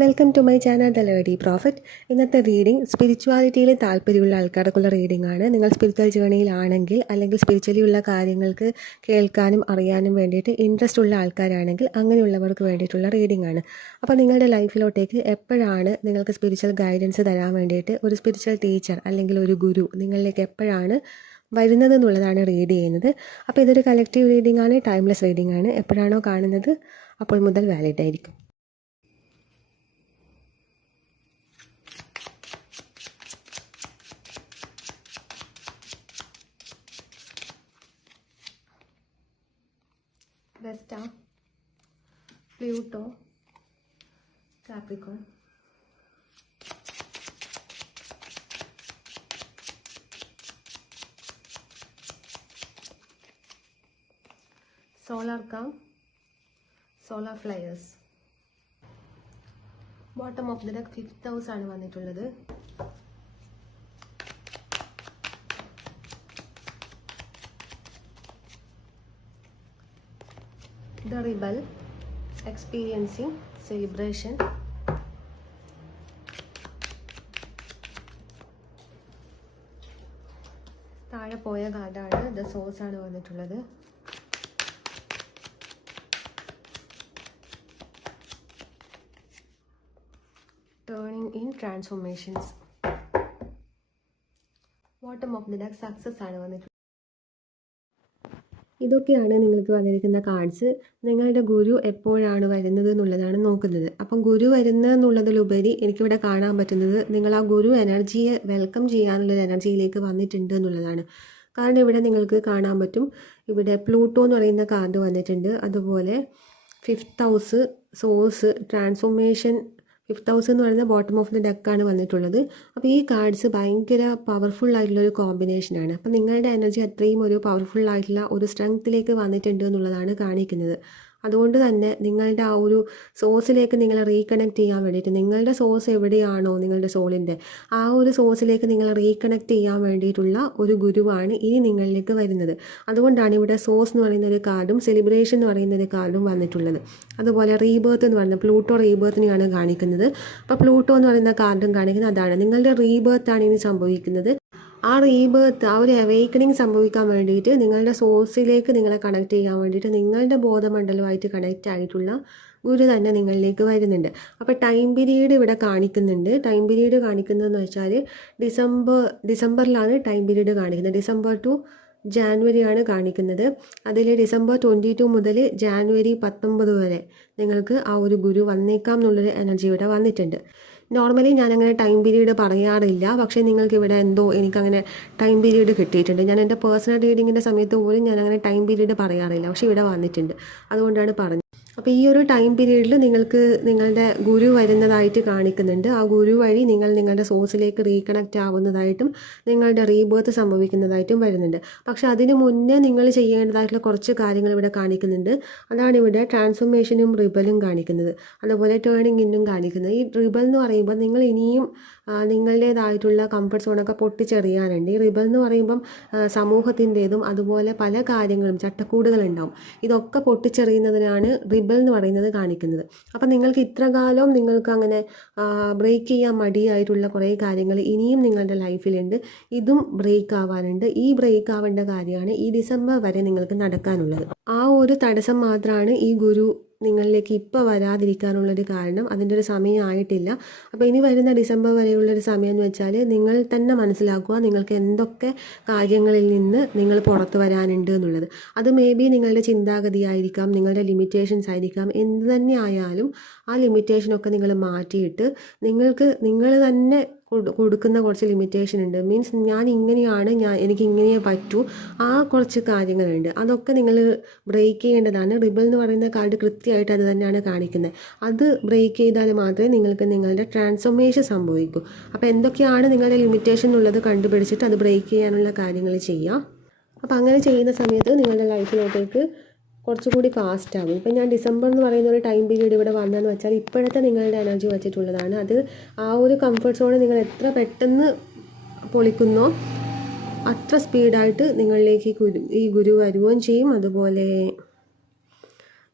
Welcome to my channel the lady prophet. ഇന്നത്തെ reading സ്പിരിച്വാലിറ്റിയിൽ താല്പര്യമുള്ള ആൾക്കാർക്കുള്ള റീഡിംഗ് ആണ്. നിങ്ങൾ സ്പിരിച്വൽ ജേണിയിലാണെങ്കിൽ അല്ലെങ്കിൽ സ്പിരിച്വലി ഉള്ള കാര്യങ്ങൾക്ക് കേൾക്കാനും അറിയാനും വേണ്ടിയിട്ട് ഇൻട്രസ്റ്റ് ഉള്ള ആൾക്കാരാണെങ്കിൽ അങ്ങനെയുള്ളവർക്ക് വേണ്ടിയിട്ടുള്ള റീഡിംഗ് ആണ്. അപ്പോൾ നിങ്ങളുടെ ലൈഫിലോട്ടേക്ക് എപ്പോഴാണ് നിങ്ങൾക്ക് സ്പിരിച്വൽ ഗൈഡൻസ് തരാൻ വേണ്ടിയിട്ട് ഒരു സ്പിരിച്വൽ ടീച്ചർ അല്ലെങ്കിൽ ഒരു ഗുരു നിങ്ങളിലേക്ക് എപ്പോഴാണ് വരുന്നത് എന്നുള്ളതാണ് റീഡ് ചെയ്യുന്നത്. അപ്പോൾ ഇതൊരു കളക്റ്റീവ് റീഡിംഗ് ആണ്, ടൈംലെസ് റീഡിംഗ് ആണ്. എപ്പോഴാണോ കാണുന്നത് അപ്പോൾ മുതൽ വാലിഡ് ആയിരിക്കും. Vesta, Pluto, Capricorn. Solar Calm, Solar Flyers. Bottom of the deck 5th house ആണ് വന്നിട്ടുള്ളത്. The Rebel, Experiencing, Celebration. താഴെ പോയ കാർഡാണ് ദ സോഴ്സ് ആണ് വന്നിട്ടുള്ളത്. Turning in Transformations. Bottom of the deck Success ആണ് വന്നിട്ടുള്ളത്. ഇതൊക്കെയാണ് നിങ്ങൾക്ക് വന്നിരിക്കുന്ന കാർഡ്സ്. നിങ്ങളുടെ ഗുരു എപ്പോഴാണ് വരുന്നത് എന്നുള്ളതാണ് നോക്കുന്നത്. അപ്പം ഗുരു വരുന്നത് എന്നുള്ളതിലുപരി എനിക്കിവിടെ കാണാൻ പറ്റുന്നത് നിങ്ങൾ ആ ഗുരു എനർജിയെ വെൽക്കം ചെയ്യാനുള്ളൊരു എനർജിയിലേക്ക് വന്നിട്ടുണ്ട് എന്നുള്ളതാണ്. കാരണം ഇവിടെ നിങ്ങൾക്ക് കാണാൻ പറ്റും, ഇവിടെ പ്ലൂട്ടോ എന്ന് പറയുന്ന കാർഡ് വന്നിട്ടുണ്ട്. അതുപോലെ 5th house, source, transformation. 5th house എന്ന് പറയുന്ന ബോട്ടം ഓഫ് ദി ഡെക്കാണ് വന്നിട്ടുള്ളത്. അപ്പോൾ ഈ കാർഡ്സ് ഭയങ്കര പവർഫുൾ ആയിട്ടുള്ളൊരു കോമ്പിനേഷനാണ്. അപ്പോൾ നിങ്ങളുടെ എനർജി അത്രയും ഒരു പവർഫുൾ ആയിട്ടുള്ള ഒരു സ്ട്രെങ്ത്തിലേക്ക് വന്നിട്ടുണ്ട് എന്നുള്ളതാണ് കാണിക്കുന്നത്. അതുകൊണ്ട് തന്നെ നിങ്ങളുടെ ആ ഒരു സോഴ്സിലേക്ക് നിങ്ങളെ റീകണക്ട് ചെയ്യാൻ വേണ്ടിയിട്ട്, നിങ്ങളുടെ സോഴ്സ് എവിടെയാണോ നിങ്ങളുടെ സോളിൻ്റെ, ആ ഒരു സോഴ്സിലേക്ക് നിങ്ങളെ റീകണക്ട് ചെയ്യാൻ വേണ്ടിയിട്ടുള്ള ഒരു ഗുരുവാണ് ഇനി നിങ്ങളിലേക്ക് വരുന്നത്. അതുകൊണ്ടാണ് ഇവിടെ സോഴ്സ് എന്ന് പറയുന്ന ഒരു കാർഡും സെലിബ്രേഷൻ എന്ന് പറയുന്ന ഒരു കാർഡും വന്നിട്ടുള്ളത്. അതുപോലെ റീബേർത്ത് എന്ന് പറയുന്നത് പ്ലൂട്ടോ റീബേർത്തിനെയാണ് കാണിക്കുന്നത്. അപ്പോൾ പ്ലൂട്ടോ എന്ന് പറയുന്ന കാർഡും കാണിക്കുന്നത് അതാണ്, നിങ്ങളുടെ റീബേർത്താണ് ഇനി സംഭവിക്കുന്നത്. ആ റീബേർത്ത്, ആ ഒരു അവേക്കണിങ് സംഭവിക്കാൻ വേണ്ടിയിട്ട് നിങ്ങളുടെ സോഴ്സിലേക്ക് നിങ്ങളെ കണക്ട് ചെയ്യാൻ വേണ്ടിയിട്ട് നിങ്ങളുടെ ബോധമണ്ഡലമായിട്ട് കണക്റ്റ് ആയിട്ടുള്ള ഗുരു തന്നെ നിങ്ങളിലേക്ക് വരുന്നുണ്ട്. അപ്പോൾ ടൈം പീരീഡ് ഇവിടെ കാണിക്കുന്നുണ്ട്. ടൈം പീരീഡ് കാണിക്കുന്നതെന്ന് വെച്ചാൽ ഡിസംബറിലാണ് ടൈം പീരീഡ് കാണിക്കുന്നത്. ഡിസംബർ ടു ജാനുവരിയാണ് കാണിക്കുന്നത്. അതിൽ ഡിസംബർ 22 മുതൽ ജാനുവരി 19 വരെ നിങ്ങൾക്ക് ആ ഒരു ഗുരു വന്നേക്കാം എന്നുള്ളൊരു എനർജി ഇവിടെ വന്നിട്ടുണ്ട്. നോർമലി ഞാനങ്ങനെ ടൈം പീരീഡ് പറയാറില്ല, പക്ഷേ നിങ്ങൾക്ക് ഇവിടെ എന്തോ എനിക്കങ്ങനെ ടൈം പീരീഡ് കിട്ടിയിട്ടുണ്ട്. ഞാൻ എൻ്റെ പേഴ്സണൽ റീഡിങ്ങിൻ്റെ സമയത്ത് പോലും ഞാനങ്ങനെ ടൈം പീരീഡ് പറയാറില്ല, പക്ഷേ ഇവിടെ വന്നിട്ടുണ്ട്. അതുകൊണ്ടാണ് പറഞ്ഞത്. അപ്പോൾ ഈ ഒരു ടൈം പീരീഡിൽ നിങ്ങൾക്ക് നിങ്ങളുടെ ഗുരു വരുന്നതായിട്ട് കാണിക്കുന്നുണ്ട്. ആ ഗുരു വഴി നിങ്ങൾ നിങ്ങളുടെ സോഴ്സിലേക്ക് റീകണക്റ്റ് ആവുന്നതായിട്ടും നിങ്ങളുടെ റീബേർത്ത് സംഭവിക്കുന്നതായിട്ടും വരുന്നുണ്ട്. പക്ഷേ അതിന് മുന്നേ നിങ്ങൾ ചെയ്യേണ്ടതായിട്ടുള്ള കുറച്ച് കാര്യങ്ങൾ ഇവിടെ കാണിക്കുന്നുണ്ട്. അതാണ് ഇവിടെ ട്രാൻസ്ഫോർമേഷനും റിബലും കാണിക്കുന്നത്, അതുപോലെ ടേണിംഗ് ഇന്നും കാണിക്കുന്നത്. ഈ റിബൽ എന്ന് പറയുമ്പോൾ നിങ്ങൾ ഇനിയും നിങ്ങളുടേതായിട്ടുള്ള കംഫർട്ട് സോണൊക്കെ പൊട്ടിച്ചെറിയാനുണ്ട്. ഈ റിബൽ എന്ന് പറയുമ്പം സമൂഹത്തിൻ്റേതും അതുപോലെ പല കാര്യങ്ങളും ചട്ടക്കൂടുകളുണ്ടാവും. ഇതൊക്കെ പൊട്ടിച്ചെറിയുന്നതിനാണ് റിബൽ എന്ന് പറയുന്നത് കാണിക്കുന്നത്. അപ്പം നിങ്ങൾക്ക് ഇത്രകാലം നിങ്ങൾക്ക് അങ്ങനെ ബ്രേക്ക് ചെയ്യാൻ മടിയായിട്ടുള്ള കുറേ കാര്യങ്ങൾ ഇനിയും നിങ്ങളുടെ ലൈഫിലുണ്ട്. ഇതും ബ്രേക്ക് ആവാനുണ്ട്. ഈ ബ്രേക്ക് ആവേണ്ട കാര്യമാണ് ഈ ഡിസംബർ വരെ നിങ്ങൾക്ക് നടക്കാനുള്ളത്. ആ ഒരു തടസ്സം മാത്രമാണ് ഈ ഗുരു നിങ്ങളിലേക്ക് ഇപ്പോൾ വരാതിരിക്കാനുള്ളൊരു കാരണം. അതിൻ്റെ ഒരു സമയം ആയിട്ടില്ല. അപ്പോൾ ഇനി വരുന്ന ഡിസംബർ വരെയുള്ളൊരു സമയം എന്ന് വെച്ചാൽ നിങ്ങൾ തന്നെ മനസ്സിലാക്കുക നിങ്ങൾക്ക് എന്തൊക്കെ കാര്യങ്ങളിൽ നിന്ന് നിങ്ങൾ പുറത്ത് വരാനുണ്ട് എന്നുള്ളത്. അത് മേ ബി നിങ്ങളുടെ ചിന്താഗതിയായിരിക്കാം, നിങ്ങളുടെ ലിമിറ്റേഷൻസ് ആയിരിക്കാം. എന്ത് തന്നെ ആയാലും ആ ലിമിറ്റേഷനൊക്കെ നിങ്ങൾ മാറ്റിയിട്ട് നിങ്ങൾ തന്നെ കൊടുക്കുന്ന കുറച്ച് ലിമിറ്റേഷൻ ഉണ്ട്. മീൻസ് ഞാൻ ഇങ്ങനെയാണ്, എനിക്ക് ഇങ്ങനെയേ പറ്റൂ, ആ കുറച്ച് കാര്യങ്ങളുണ്ട്. അതൊക്കെ നിങ്ങൾ ബ്രേക്ക് ചെയ്യേണ്ടതാണ്. റിബൽ എന്ന് പറയുന്ന കാർഡ് കൃത്യമായിട്ട് അത് തന്നെയാണ് കാണിക്കുന്നത്. അത് ബ്രേക്ക് ചെയ്താൽ മാത്രമേ നിങ്ങൾക്ക് നിങ്ങളുടെ ട്രാൻസ്ഫോർമേഷൻ സംഭവിക്കൂ. അപ്പോൾ എന്തൊക്കെയാണ് നിങ്ങളുടെ ലിമിറ്റേഷൻ എന്നുള്ളത് കണ്ടുപിടിച്ചിട്ട് അത് ബ്രേക്ക് ചെയ്യാനുള്ള കാര്യങ്ങൾ ചെയ്യുക. അപ്പോൾ അങ്ങനെ ചെയ്യുന്ന സമയത്ത് നിങ്ങളുടെ ലൈഫിലോട്ടേക്ക് കുറച്ചുകൂടി ഫാസ്റ്റ് ആകും. ഇപ്പം ഞാൻ ഡിസംബർ എന്ന് പറയുന്ന ഒരു ടൈം പീരീഡ് ഇവിടെ വന്നതെന്ന് വെച്ചാൽ ഇപ്പോഴത്തെ നിങ്ങളുടെ എനർജി വെച്ചിട്ടുള്ളതാണ്. അത് ആ ഒരു കംഫർട്ട് സോൺ നിങ്ങൾ എത്ര പെട്ടെന്ന് പൊളിക്കുന്നോ അത്ര സ്പീഡായിട്ട് നിങ്ങളിലേക്ക് ഈ ഗുരു വരുകയും ചെയ്യും. അതുപോലെ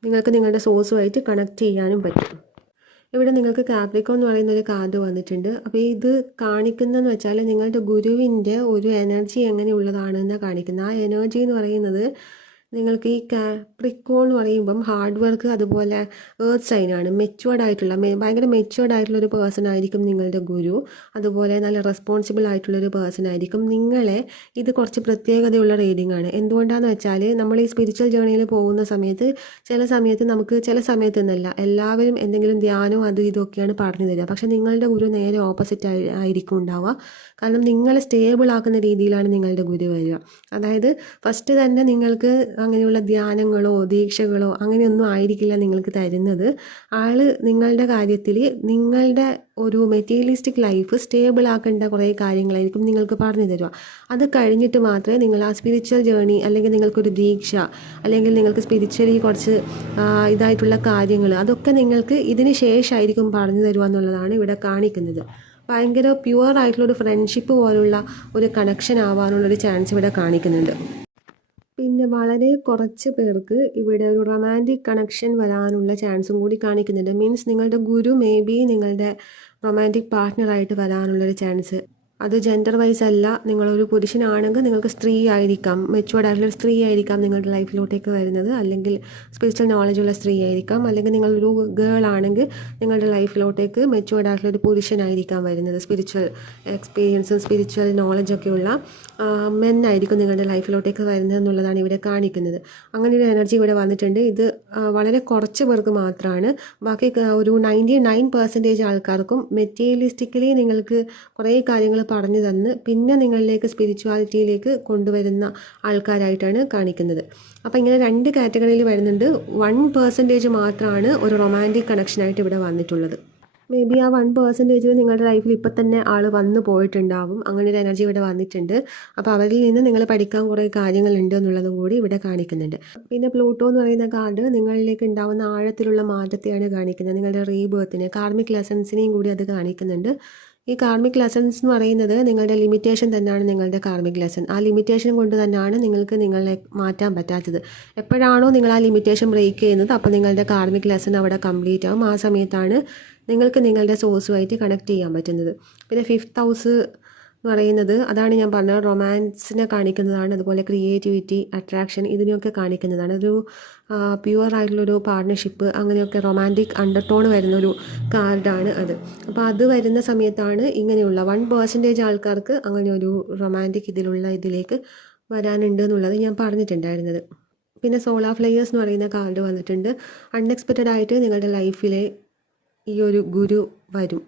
നിങ്ങൾക്ക് നിങ്ങളുടെ സോഴ്സുമായിട്ട് കണക്ട് ചെയ്യാനും പറ്റും. ഇവിടെ നിങ്ങൾക്ക് കാപ്രിക്കോൺ എന്ന് പറയുന്ന ഒരു കാർഡ് വന്നിട്ടുണ്ട്. അപ്പോൾ ഇത് കാണിക്കുന്നതെന്ന് വെച്ചാൽ നിങ്ങളുടെ ഗുരുവിൻ്റെ ഒരു എനർജി എങ്ങനെയുള്ളതാണെന്നാണ് കാണിക്കുന്നത്. ആ എനർജി എന്ന് പറയുന്നത് നിങ്ങൾക്ക് ഈ കാപ്രിക്കോൺ എന്ന് പറയുമ്പം ഹാർഡ് വർക്ക്, അതുപോലെ എർത്ത് സൈനാണ്. മെച്ചുവേർഡ് ആയിട്ടുള്ള ഭയങ്കര മെച്ചുവേർഡ് ആയിട്ടുള്ള ഒരു പേഴ്സൺ ആയിരിക്കും നിങ്ങളുടെ ഗുരു. അതുപോലെ നല്ല റെസ്പോൺസിബിൾ ആയിട്ടുള്ളൊരു പേഴ്സൺ ആയിരിക്കും. നിങ്ങളെ ഇത് കുറച്ച് പ്രത്യേകതയുള്ള റീഡിംഗ് ആണ്. എന്തുകൊണ്ടാണെന്ന് വെച്ചാൽ നമ്മൾ ഈ സ്പിരിച്വൽ ജേർണിയിൽ പോകുന്ന സമയത്ത് ചില സമയത്ത് എന്നല്ല, എല്ലാവരും എന്തെങ്കിലും ധ്യാനവും അതും ഇതൊക്കെയാണ് പറഞ്ഞു തരിക. പക്ഷേ നിങ്ങളുടെ ഗുരു നേരെ ഓപ്പോസിറ്റ് ആയിരിക്കും ഉണ്ടാവുക. കാരണം നിങ്ങളെ സ്റ്റേബിൾ ആക്കുന്ന രീതിയിലാണ് നിങ്ങളുടെ ഗുരു വരിക. അതായത് ഫസ്റ്റ് തന്നെ നിങ്ങൾക്ക് അങ്ങനെയുള്ള ധ്യാനങ്ങളോ ദീക്ഷകളോ അങ്ങനെയൊന്നും ആയിരിക്കില്ല നിങ്ങൾക്ക് തരുന്നത്. നിങ്ങളുടെ കാര്യത്തിൽ നിങ്ങളുടെ ഒരു മെറ്റീരിയലിസ്റ്റിക് ലൈഫ് സ്റ്റേബിൾ ആക്കേണ്ട കുറേ കാര്യങ്ങളായിരിക്കും നിങ്ങൾക്ക് പറഞ്ഞു തരിക. അത് കഴിഞ്ഞിട്ട് മാത്രമേ നിങ്ങൾ ആ സ്പിരിച്വൽ ജേർണി, അല്ലെങ്കിൽ നിങ്ങൾക്കൊരു ദീക്ഷ, അല്ലെങ്കിൽ നിങ്ങൾക്ക് സ്പിരിച്വലി കുറച്ച് ഇതായിട്ടുള്ള കാര്യങ്ങൾ, അതൊക്കെ നിങ്ങൾക്ക് ഇതിന് ശേഷമായിരിക്കും പറഞ്ഞു തരുക എന്നുള്ളതാണ് ഇവിടെ കാണിക്കുന്നത്. ഭയങ്കര പ്യുവർ ആയിട്ടുള്ളൊരു ഫ്രണ്ട്ഷിപ്പ് പോലുള്ള ഒരു കണക്ഷൻ ആവാനുള്ളൊരു ചാൻസ് ഇവിടെ കാണിക്കുന്നുണ്ട്. പിന്നെ വളരെ കുറച്ച് പേർക്ക് ഇവിടെ ഒരു റൊമാൻറ്റിക് കണക്ഷൻ വരാനുള്ള ചാൻസും കൂടി കാണിക്കുന്നുണ്ട്. മീൻസ് നിങ്ങളുടെ ഗുരു മേ ബി നിങ്ങളുടെ റൊമാൻറ്റിക് പാർട്ട്ണറായിട്ട് വരാനുള്ളൊരു ചാൻസ്. അത് ജെൻഡർ വൈസ് അല്ല. നിങ്ങളൊരു പുരുഷനാണെങ്കിൽ നിങ്ങൾക്ക് സ്ത്രീ ആയിരിക്കാം, മെച്ചുവേർഡ് ആയിട്ടുള്ള സ്ത്രീ ആയിരിക്കാം നിങ്ങളുടെ ലൈഫിലോട്ടേക്ക് വരുന്നത്, അല്ലെങ്കിൽ സ്പിരിച്വൽ നോളജുള്ള സ്ത്രീ ആയിരിക്കാം, അല്ലെങ്കിൽ നിങ്ങളൊരു ഗേൾ ആണെങ്കിൽ നിങ്ങളുടെ ലൈഫിലോട്ടേക്ക് മെച്ചുവേർഡ് ആയിട്ടുള്ള ഒരു പുരുഷനായിരിക്കാം വരുന്നത്. സ്പിരിച്വൽ എക്സ്പീരിയൻസും സ്പിരിച്വൽ നോളജൊക്കെയുള്ള മെൻ ആയിരിക്കും നിങ്ങളുടെ ലൈഫിലോട്ടേക്ക് വരുന്നത് എന്നുള്ളതാണ് ഇവിടെ കാണിക്കുന്നത്. അങ്ങനെ ഒരു എനർജി ഇവിടെ വന്നിട്ടുണ്ട്. ഇത് വളരെ കുറച്ച് പേർക്ക് മാത്രമാണ്. ബാക്കി ഒരു 99% ആൾക്കാർക്കും മെറ്റീരിയലിസ്റ്റിക്കലി നിങ്ങൾക്ക് കുറേ കാര്യങ്ങൾ പറഞ്ഞു തന്ന് പിന്നെ നിങ്ങളിലേക്ക് സ്പിരിച്വാലിറ്റിയിലേക്ക് കൊണ്ടുവരുന്ന ആൾക്കാരായിട്ടാണ് കാണിക്കുന്നത്. അപ്പോൾ ഇങ്ങനെ 2 കാറ്റഗറിയിൽ വരുന്നുണ്ട്. 1% മാത്രമാണ് ഒരു റൊമാൻറ്റിക് കണക്ഷനായിട്ട് ഇവിടെ വന്നിട്ടുള്ളത്. മേ ബി ആ 1% നിങ്ങളുടെ ലൈഫിൽ ഇപ്പം തന്നെ ആൾ വന്നു പോയിട്ടുണ്ടാവും. അങ്ങനെ ഒരു എനർജി ഇവിടെ വന്നിട്ടുണ്ട്. അപ്പോൾ അവരിൽ നിന്ന് നിങ്ങൾ പഠിക്കാൻ കുറേ കാര്യങ്ങളുണ്ട് എന്നുള്ളതും കൂടി ഇവിടെ കാണിക്കുന്നുണ്ട്. പിന്നെ പ്ലൂട്ടോ എന്ന് പറയുന്ന കാർഡ് നിങ്ങളിലേക്ക് ഉണ്ടാവുന്ന ആഴത്തിലുള്ള മാറ്റത്തെയാണ് കാണിക്കുന്നത്. നിങ്ങളുടെ റീബേർത്തിനെ, കാർമിക് ലെസൺസിനെയും കൂടി അത് കാണിക്കുന്നുണ്ട്. ഈ കാർമിക് ലെസൺസ് എന്ന് പറയുന്നത് നിങ്ങളുടെ ലിമിറ്റേഷൻ തന്നെയാണ് നിങ്ങളുടെ കാർമിക് ലെസൺ. ആ ലിമിറ്റേഷൻ കൊണ്ട് തന്നെയാണ് നിങ്ങൾക്ക് നിങ്ങളെ മാറ്റാൻ പറ്റാത്തത്. എപ്പോഴാണോ നിങ്ങൾ ആ ലിമിറ്റേഷൻ ബ്രേക്ക് ചെയ്യുന്നത് അപ്പോൾ നിങ്ങളുടെ കാർമിക് ലെസൺ അവിടെ കംപ്ലീറ്റ് ആവും. ആ സമയത്താണ് നിങ്ങൾക്ക് നിങ്ങളുടെ സോഴ്സുമായിട്ട് കണക്ട് ചെയ്യാൻ പറ്റുന്നത്. പിന്നെ 5th ഹൗസ് എന്ന് പറയുന്നത് അതാണ് ഞാൻ പറഞ്ഞത്, റൊമാൻസിനെ കാണിക്കുന്നതാണ്. അതുപോലെ ക്രിയേറ്റിവിറ്റി, അട്രാക്ഷൻ, ഇതിനെയൊക്കെ കാണിക്കുന്നതാണ്. ഒരു പ്യുവർ ആയിട്ടുള്ളൊരു പാർട്ട്ണർഷിപ്പ്, അങ്ങനെയൊക്കെ റൊമാൻറ്റിക് അണ്ടർടോൺ വരുന്നൊരു കാർഡാണ് അത്. അപ്പോൾ അത് വരുന്ന സമയത്താണ് ഇങ്ങനെയുള്ള 1% ആൾക്കാർക്ക് അങ്ങനെ ഒരു റൊമാൻറ്റിക് ഇതിലേക്ക് വരാനുണ്ട് എന്നുള്ളത് ഞാൻ പറഞ്ഞിട്ടുണ്ടായിരുന്നത്. പിന്നെ സോളാർ ഫ്ലയേഴ്സ് എന്ന് പറയുന്ന കാർഡ് വന്നിട്ടുണ്ട്. അൺഎക്സ്പെക്റ്റഡ് ആയിട്ട് നിങ്ങളുടെ ലൈഫിലെ ഈ ഒരു ഗുരു വരും.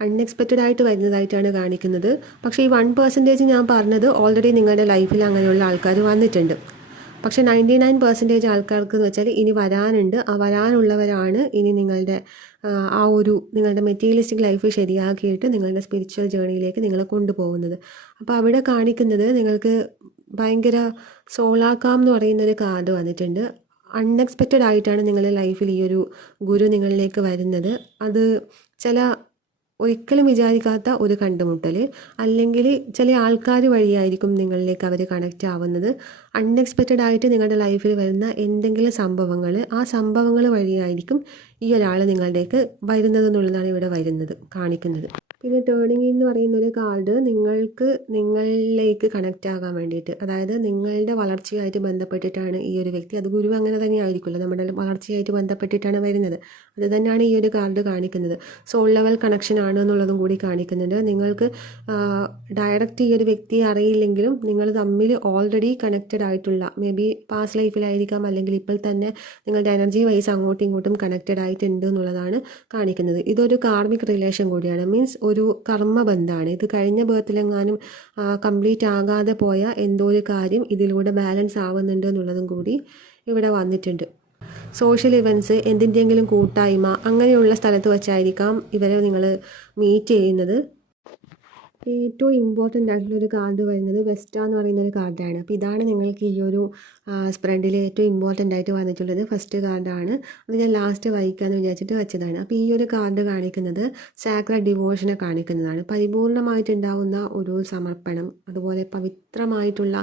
അൺഎക്സ്പെക്റ്റഡ് ആയിട്ട് വരുന്നതായിട്ടാണ് കാണിക്കുന്നത്. പക്ഷേ ഈ 1% ഞാൻ പറഞ്ഞത് ഓൾറെഡി നിങ്ങളുടെ ലൈഫിൽ അങ്ങനെയുള്ള ആൾക്കാർ വന്നിട്ടുണ്ട്. പക്ഷേ 99% ആൾക്കാർക്ക് എന്ന് വെച്ചാൽ ഇനി വരാനുണ്ട്. ആ വരാനുള്ളവരാണ് ഇനി നിങ്ങളുടെ നിങ്ങളുടെ മെറ്റീരിയലിസ്റ്റിക് ലൈഫ് ശരിയാക്കിയിട്ട് നിങ്ങളുടെ സ്പിരിച്വൽ ജേർണിയിലേക്ക് നിങ്ങളെ കൊണ്ടുപോകുന്നത്. അപ്പോൾ അവിടെ കാണിക്കുന്നത് നിങ്ങൾക്ക് ഭയങ്കര സോളാക്കാം എന്ന് പറയുന്നൊരു കാർഡ് വന്നിട്ടുണ്ട്. അൺഎക്സ്പെക്റ്റഡ് ആയിട്ടാണ് നിങ്ങളുടെ ലൈഫിൽ ഈ ഒരു ഗുരു നിങ്ങളിലേക്ക് വരുന്നത്. അത് ഒരിക്കലും വിചാരിക്കാത്ത ഒരു കണ്ടുമുട്ടൽ, അല്ലെങ്കിൽ ചില ആൾക്കാർ വഴിയായിരിക്കും നിങ്ങളിലേക്ക് അവർ കണക്റ്റ് ആവുന്നത്. അൺഎക്സ്പെക്റ്റഡ് ആയിട്ട് നിങ്ങളുടെ ലൈഫിൽ വരുന്ന എന്തെങ്കിലും സംഭവങ്ങൾ, ആ സംഭവങ്ങൾ വഴിയായിരിക്കും ഈ ഒരാൾ നിങ്ങളിലേക്ക് വരുന്നത് എന്നുള്ളതാണ് ഇവിടെ കാണിക്കുന്നത്. പിന്നെ ടേണിംഗ് എന്ന് പറയുന്നൊരു കാർഡ് നിങ്ങൾക്ക് നിങ്ങളിലേക്ക് കണക്റ്റ് ആകാൻ വേണ്ടിയിട്ട്, അതായത് നിങ്ങളുടെ വളർച്ചയായിട്ട് ബന്ധപ്പെട്ടിട്ടാണ് ഈ ഒരു വ്യക്തി, അത് ഗുരു അങ്ങനെ തന്നെ ആയിരിക്കുമല്ലോ, നമ്മുടെ വളർച്ചയായിട്ട് ബന്ധപ്പെട്ടിട്ടാണ് വരുന്നത്. അത് തന്നെയാണ് ഈ ഒരു കാർഡ് കാണിക്കുന്നത്. സോൾ ലെവൽ കണക്ഷൻ ആണ് എന്നുള്ളതും കൂടി കാണിക്കുന്നുണ്ട്. നിങ്ങൾക്ക് ഡയറക്റ്റ് ഈ ഒരു വ്യക്തിയെ അറിയില്ലെങ്കിലും നിങ്ങൾ തമ്മിൽ ഓൾറെഡി കണക്റ്റഡ് ആയിട്ടുള്ള, മേ ബി പാസ്റ്റ് ലൈഫിലായിരിക്കാം, അല്ലെങ്കിൽ ഇപ്പോൾ തന്നെ നിങ്ങളുടെ എനർജി വൈസ് അങ്ങോട്ടും ഇങ്ങോട്ടും കണക്റ്റഡ് ആയിട്ടുണ്ട് എന്നുള്ളതാണ് കാണിക്കുന്നത്. ഇതൊരു കാർമിക് റിലേഷൻ കൂടിയാണ്. മീൻസ് ഒരു കർമ്മബന്ധമാണ്. ഇത് കഴിഞ്ഞ ബർത്തിലെങ്ങാനും കംപ്ലീറ്റ് ആകാതെ പോയ എന്തോ ഒരു കാര്യം ഇതിലൂടെ ബാലൻസ് ആവുന്നുണ്ട് എന്നുള്ളതും കൂടി ഇവിടെ വന്നിട്ടുണ്ട്. സോഷ്യൽ ഇവൻറ്റ്സ്, എന്തിൻ്റെയെങ്കിലും കൂട്ടായ്മ, അങ്ങനെയുള്ള സ്ഥലത്ത് വെച്ചായിരിക്കാം ഇവരെ നിങ്ങൾ മീറ്റ് ചെയ്യുന്നത്. ഏറ്റവും ഇമ്പോർട്ടൻ്റ് ആയിട്ടുള്ളൊരു കാർഡ് വരുന്നത് വെസ്റ്റ എന്ന് പറയുന്ന ഒരു കാർഡാണ്. അപ്പോൾ ഇതാണ് നിങ്ങൾക്ക് ഈ ഒരു സ്പ്രെഡിൽ ഏറ്റവും ഇമ്പോർട്ടൻ്റ് ആയിട്ട് വന്നിട്ടുള്ളത്. ഫസ്റ്റ് കാർഡാണ്. അത് ഞാൻ ലാസ്റ്റ് വായിക്കാമെന്ന് വിചാരിച്ചിട്ട് വെച്ചതാണ്. അപ്പോൾ ഈ ഒരു കാർഡ് കാണിക്കുന്നത് സാക്രഡ് ഡിവോഷനെ കാണിക്കുന്നതാണ്. പരിപൂർണമായിട്ടുണ്ടാവുന്ന ഒരു സമർപ്പണം, അതുപോലെ പവിത്രമായിട്ടുള്ള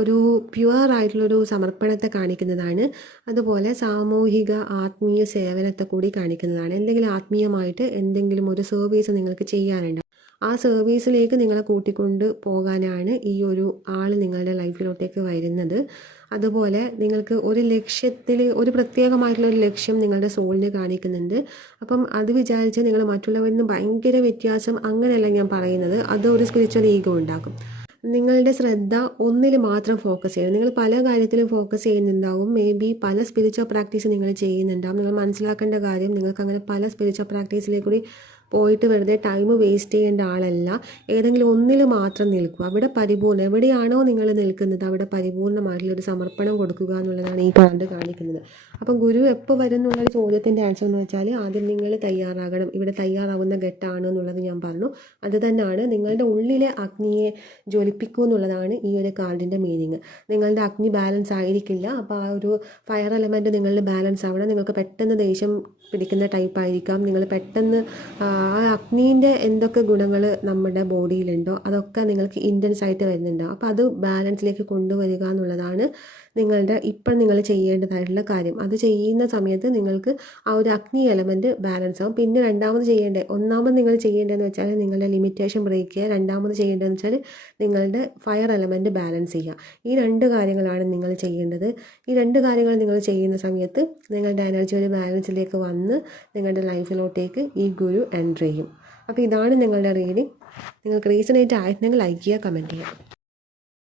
ഒരു പ്യുവർ ആയിട്ടുള്ളൊരു സമർപ്പണത്തെ കാണിക്കുന്നതാണ്. അതുപോലെ സാമൂഹിക ആത്മീയ സേവനത്തെ കൂടി കാണിക്കുന്നതാണ്. എന്തെങ്കിലും ആത്മീയമായിട്ട് എന്തെങ്കിലും ഒരു സർവീസ് നിങ്ങൾക്ക് ചെയ്യാനുണ്ട്, ആ സർവീസിലേക്ക് നിങ്ങളെ കൂട്ടിക്കൊണ്ട് പോകാനാണ് ഈ ഒരു ആൾ നിങ്ങളുടെ ലൈഫിലോട്ടേക്ക് വരുന്നത്. അതുപോലെ നിങ്ങൾക്ക് ഒരു ലക്ഷ്യത്തിൽ ഒരു പ്രത്യേകമായിട്ടുള്ളൊരു ലക്ഷ്യം നിങ്ങളുടെ സോളിന് കാണിക്കുന്നുണ്ട്. അപ്പം അത് വിചാരിച്ച് നിങ്ങൾ മറ്റുള്ളവരിൽ നിന്ന് ഭയങ്കര വ്യത്യാസം അങ്ങനെയല്ല ഞാൻ പറയുന്നത്. അത് ഒരു സ്പിരിച്വൽ ഈഗോ ഉണ്ടാക്കും. നിങ്ങളുടെ ശ്രദ്ധ ഒന്നിൽ മാത്രം ഫോക്കസ് ചെയ്യണം. നിങ്ങൾ പല കാര്യത്തിലും ഫോക്കസ് ചെയ്യുന്നുണ്ടാവും. മേ ബി പല സ്പിരിച്വൽ പ്രാക്ടീസ് നിങ്ങൾ ചെയ്യുന്നുണ്ടാവും. നിങ്ങൾ മനസ്സിലാക്കേണ്ട കാര്യം, നിങ്ങൾക്ക് അങ്ങനെ പല സ്പിരിച്വൽ പ്രാക്ടീസിലേക്ക് കൂടി പോയിട്ട് വെറുതെ ടൈം വേസ്റ്റ് ചെയ്യേണ്ട ആളല്ല. ഏതെങ്കിലും ഒന്നിൽ മാത്രം നിൽക്കുക. അവിടെ പരിപൂർണ്ണം, എവിടെയാണോ നിങ്ങൾ നിൽക്കുന്നത് അവിടെ പരിപൂർണ്ണമായിട്ടുള്ളൊരു സമർപ്പണം കൊടുക്കുക എന്നുള്ളതാണ് ഈ കാർഡ് കാണിക്കുന്നത്. അപ്പം ഗുരു എപ്പോൾ വരും എന്നുള്ളൊരു ചോദ്യത്തിൻ്റെ ആൻസർ എന്ന് വെച്ചാൽ ആദ്യം നിങ്ങൾ തയ്യാറാകണം. ഇവിടെ തയ്യാറാവുന്ന ഘട്ടമാണ് എന്നുള്ളത് ഞാൻ പറഞ്ഞു. അത് തന്നെയാണ് നിങ്ങളുടെ ഉള്ളിലെ അഗ്നിയെ ജ്വലിപ്പിക്കൂ എന്നുള്ളതാണ് ഈ ഒരു കാർഡിൻ്റെ മീനിങ്. നിങ്ങളുടെ അഗ്നി ബാലൻസ് ആയിരിക്കില്ല. അപ്പോൾ ആ ഒരു ഫയർ എലമെൻറ്റ് നിങ്ങളുടെ ബാലൻസ് ആവണം. നിങ്ങൾക്ക് പെട്ടെന്ന് ദേഷ്യം പിടിക്കുന്ന ടൈപ്പ് ആയിരിക്കാം. നിങ്ങൾ പെട്ടെന്ന് ആ അഗ്നീൻ്റെ എന്തൊക്കെ ഗുണങ്ങൾ നമ്മുടെ ബോഡിയിലുണ്ടോ അതൊക്കെ നിങ്ങൾക്ക് ഇൻറ്റൻസ് ആയിട്ട് വരുന്നുണ്ടാവും. അപ്പോൾ അത് ബാലൻസിലേക്ക് കൊണ്ടുവരിക എന്നുള്ളതാണ് നിങ്ങളുടെ ഇപ്പം നിങ്ങൾ ചെയ്യേണ്ടതായിട്ടുള്ള കാര്യം. അത് ചെയ്യുന്ന സമയത്ത് നിങ്ങൾക്ക് ആ ഒരു അഗ്നി എലമെൻറ്റ് ബാലൻസ് ആവും. പിന്നെ ഒന്നാമത് നിങ്ങൾ ചെയ്യേണ്ടതെന്ന് വെച്ചാൽ നിങ്ങളുടെ ലിമിറ്റേഷൻ ബ്രേക്ക് ചെയ്യുക. രണ്ടാമത് ചെയ്യേണ്ടതെന്ന് വെച്ചാൽ നിങ്ങളുടെ ഫയർ എലമെൻറ്റ് ബാലൻസ് ചെയ്യുക. ഈ രണ്ട് കാര്യങ്ങളാണ് നിങ്ങൾ ചെയ്യേണ്ടത്. ഈ രണ്ട് കാര്യങ്ങൾ നിങ്ങൾ ചെയ്യുന്ന സമയത്ത് നിങ്ങളുടെ എനർജി ഒരു ബാലൻസിലേക്ക് വന്ന് നിങ്ങളുടെ ലൈഫിലോട്ടേക്ക് ഈ ഗുരു എൻ്റർ ചെയ്യും. അപ്പോൾ ഇതാണ് നിങ്ങളുടെ റീഡിങ്. നിങ്ങൾക്ക് റീസണേറ്റ് ആയിട്ടുണ്ടെങ്കിൽ ലൈക്ക് ചെയ്യുക, കമൻറ്റ് ചെയ്യുക.